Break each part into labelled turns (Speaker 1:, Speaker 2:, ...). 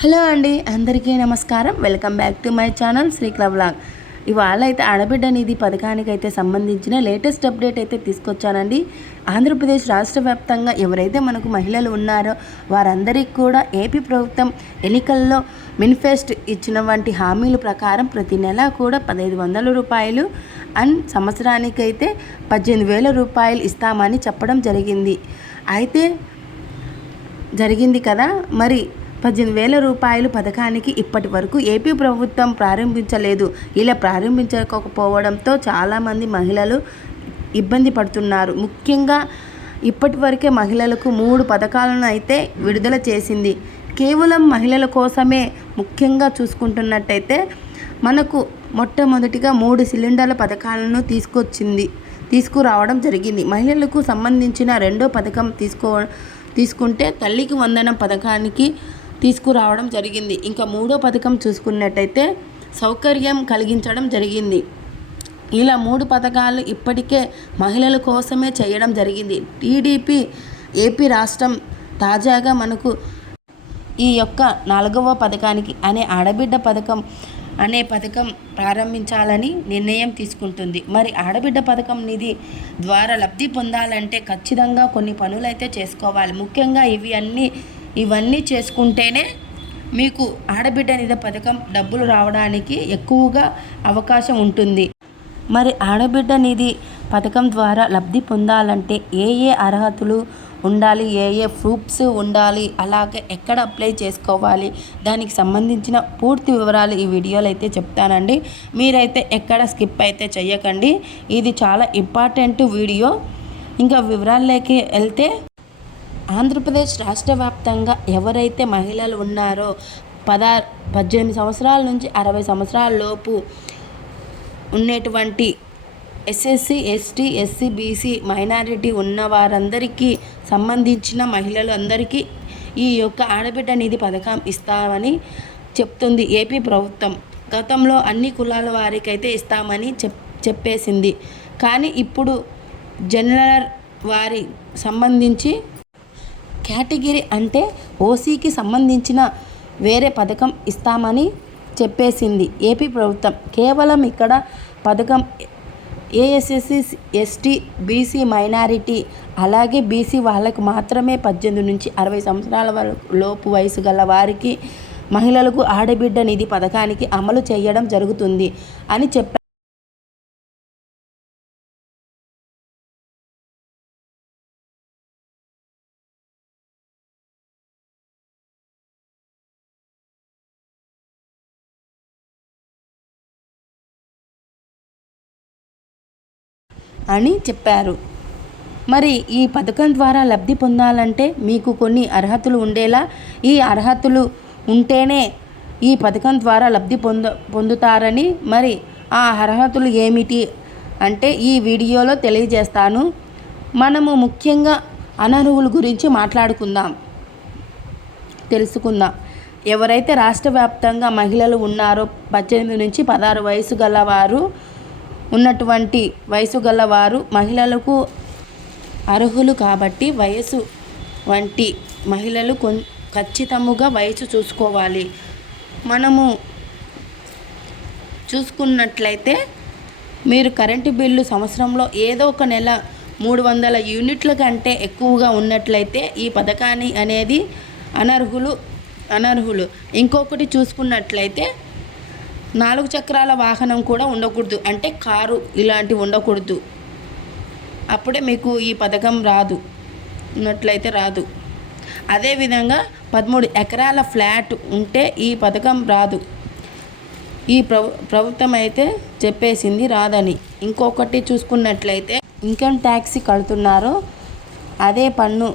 Speaker 1: Hello అండి అందరికీ నమస్కారం. Welcome back to my channel Srikala blog ఇవాళ అయితే ఆడబిడ్డ నిధి పథకానికి అయితే సంబంధించిన లేటెస్ట్ అప్డేట్ అయితే తీసుకొచ్చానండి. ఆంధ్రప్రదేశ్ రాష్ట్ర వ్యాప్తంగా ఎవరైతే మనకు మహిళలు ఉన్నారో వారందరికీ కూడా ఏపీ ప్రభుత్వం ఎన్నికల్లో మినిఫెస్ట్ ఇచ్చిన వంటి హామీల ప్రకారం ప్రతి నెల కూడా పదహైదు వందల రూపాయలు అండ్ సంవత్సరానికైతే పద్దెనిమిది వేల రూపాయలు ఇస్తామని చెప్పడం జరిగింది. అయితే జరిగింది కదా మరి పద్దెనిమిది వేల రూపాయలు పథకానికి ఇప్పటి వరకు ఏపీ ప్రభుత్వం ప్రారంభించలేదు. ఇలా ప్రారంభించకపోవడంతో చాలామంది మహిళలు ఇబ్బంది పడుతున్నారు. ముఖ్యంగా ఇప్పటివరకే మహిళలకు మూడు పథకాలను అయితే విడుదల చేసింది. కేవలం మహిళల కోసమే ముఖ్యంగా చూసుకుంటున్నట్టయితే మనకు మొట్టమొదటిగా మూడు సిలిండర్ల పథకాలను తీసుకొచ్చింది తీసుకురావడం జరిగింది. మహిళలకు సంబంధించిన రెండో పథకం తీసుకో తీసుకుంటే తల్లికి వందనం పథకానికి తీసుకురావడం జరిగింది. ఇంకా మూడో పథకం చూసుకున్నట్టయితే సౌకర్యం కలిగించడం జరిగింది. ఇలా మూడు పథకాలు ఇప్పటికే మహిళల కోసమే చేయడం జరిగింది. టీడీపీ ఏపీ రాష్ట్రం తాజాగా మనకు ఈ యొక్క నాలుగవ పథకానికి అనే ఆడబిడ్డ పథకం అనే పథకం ప్రారంభించాలని నిర్ణయం తీసుకుంటుంది. మరి ఆడబిడ్డ పథకం నిధి ద్వారా లబ్ధి పొందాలంటే ఖచ్చితంగా కొన్ని పనులైతే చేసుకోవాలి. ముఖ్యంగా ఇవి అన్నీ ఇవన్నీ చేసుకుంటేనే మీకు ఆడబిడ్డ నిధి పథకం డబ్బులు రావడానికి ఎక్కువగా అవకాశం ఉంటుంది. మరి ఆడబిడ్డ నిధి పథకం ద్వారా లబ్ధి పొందాలంటే ఏ ఏ అర్హతలు ఉండాలి ఏ ఏ ప్రూఫ్స్ ఉండాలి అలాగే ఎక్కడ అప్లై చేసుకోవాలి దానికి సంబంధించిన పూర్తి వివరాలు ఈ వీడియోలో అయితే చెప్తానండి. మీరైతే ఎక్కడ స్కిప్ అయితే చెయ్యకండి. ఇది చాలా ఇంపార్టెంట్ వీడియో. ఇంకా వివరాల్లోకి వెళ్తే ఆంధ్రప్రదేశ్ రాష్ట్ర వ్యాప్తంగా ఎవరైతే మహిళలు ఉన్నారో పదహారు పద్దెనిమిది సంవత్సరాల నుంచి అరవై సంవత్సరాల లోపు ఉన్నటువంటి SSC ST SC BC minority ఉన్న వారందరికీ సంబంధించిన మహిళలు అందరికీ ఈ యొక్క ఆడబిడ్డ నిధి పథకం ఇస్తామని చెప్తుంది ఏపీ ప్రభుత్వం. గతంలో అన్ని కులాల వారికైతే ఇస్తామని చెప్ చెప్పేసింది. కానీ ఇప్పుడు జనరల్ వారి సంబంధించి కేటగిరీ అంటే ఓసీకి సంబంధించిన వేరే పథకం ఇస్తామని చెప్పేసింది. ఏపీ ప్రభుత్వం కేవలం ఇక్కడ పథకం ఏఎస్ఎస్సి ఎస్టీ బీసీ మైనారిటీ అలాగే బీసీ వాళ్ళకు మాత్రమే పద్దెనిమిది నుంచి అరవై సంవత్సరాల వరకు లోపు వయసు గల వారికి మహిళలకు ఆడబిడ్డ నిధి పథకానికి అమలు చేయడం జరుగుతుంది అని చెప్పారు. అని చెప్పారు. మరి ఈ పథకం ద్వారా లబ్ధి పొందాలంటే మీకు కొన్ని అర్హతలు ఉండేలా ఈ అర్హతలు ఉంటేనే ఈ పథకం ద్వారా లబ్ధి పొంద పొందుతారని మరి ఆ అర్హతలు ఏమిటి అంటే ఈ వీడియోలో తెలియజేస్తాను. మనము ముఖ్యంగా అనర్హుల గురించి మాట్లాడుకుందాం. తెలుసుకుందాం. ఎవరైతే రాష్ట్ర వ్యాప్తంగా మహిళలు ఉన్నారో పద్దెనిమిది నుంచి పదహారు వయసు గలవారు ఉన్నటువంటి వయసు గలవారు మహిళలకు అర్హులు కాబట్టి వయసు వంటి మహిళలు కొ ఖచ్చితముగా వయసు చూసుకోవాలి. మనము చూసుకున్నట్లయితే మీరు కరెంటు బిల్లు సంవత్సరంలో ఏదో ఒక నెల మూడు వందల యూనిట్ల కంటే ఎక్కువగా ఉన్నట్లయితే ఈ పథకాన్ని అనేది అనర్హులు అనర్హులు. ఇంకొకటి చూసుకున్నట్లయితే నాలుగు చక్రాల వాహనం కూడా ఉండకూడదు. అంటే కారు ఇలాంటివి ఉండకూడదు. అప్పుడే మీకు ఈ పథకం రాదు. ఉన్నట్లయితే రాదు. అదేవిధంగా పదమూడు ఎకరాల ఫ్లాట్ ఉంటే ఈ పథకం రాదు. ఈ ప్రభు ప్రభుత్వం అయితే చెప్పేసింది రాదని. ఇంకొకటి చూసుకున్నట్లయితే ఇన్కమ్ ట్యాక్స్ కడుతున్నారో. అదే పన్ను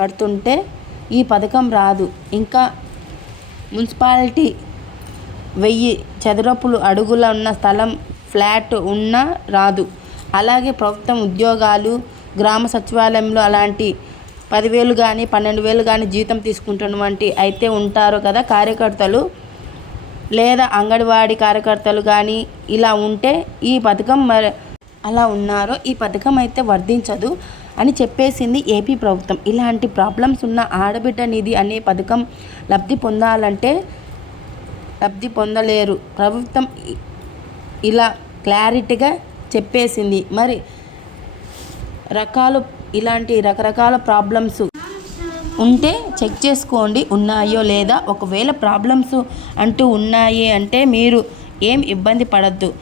Speaker 1: కడుతుంటే ఈ పథకం రాదు. ఇంకా మున్సిపాలిటీ వెయ్యి చదరపులు అడుగుల ఉన్న స్థలం ఫ్లాట్ ఉన్నా రాదు. అలాగే ప్రభుత్వం ఉద్యోగాలు గ్రామ సచివాలయంలో అలాంటి పదివేలు కానీ పన్నెండు వేలు కానీ జీతం తీసుకుంటున్నటువంటి అయితే ఉంటారు కదా కార్యకర్తలు. లేదా అంగన్వాడీ కార్యకర్తలు కానీ ఇలా ఉంటే ఈ పథకం మరి అలా ఉన్నారో ఈ పథకం అయితే వర్ధించదు అని చెప్పేసింది ఏపీ ప్రభుత్వం. ఇలాంటి ప్రాబ్లమ్స్ ఉన్న ఆడబిడ్డ నిధి అనే పథకం లబ్ధి పొందాలంటే లబ్ధి పొందలేరు. ప్రభుత్వం ఇలా క్లారిటీగా చెప్పేసింది. మరి రకాలు ఇలాంటి రకరకాల ప్రాబ్లమ్స్ ఉంటే చెక్ చేసుకోండి. ఉన్నాయో లేదా? ఒకవేళ ప్రాబ్లమ్స్ అంటూ ఉన్నాయి అంటే మీరు ఏం ఇబ్బంది పడద్దు.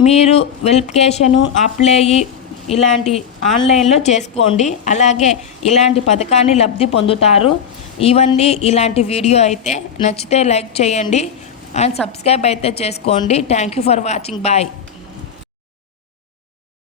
Speaker 1: మీరు వెరిఫికేషను అప్లై ఇలాంటి ఆన్లైన్లో చేసుకోండి. అలాగే ఇలాంటి పథకాన్ని లబ్ధి పొందుతారు. ఇవన్నీ ఇలాంటి వీడియో అయితే నచ్చితే లైక్ చేయండి. అండ్ సబ్స్క్రైబ్ అయితే చేసుకోండి. Thank you for watching bye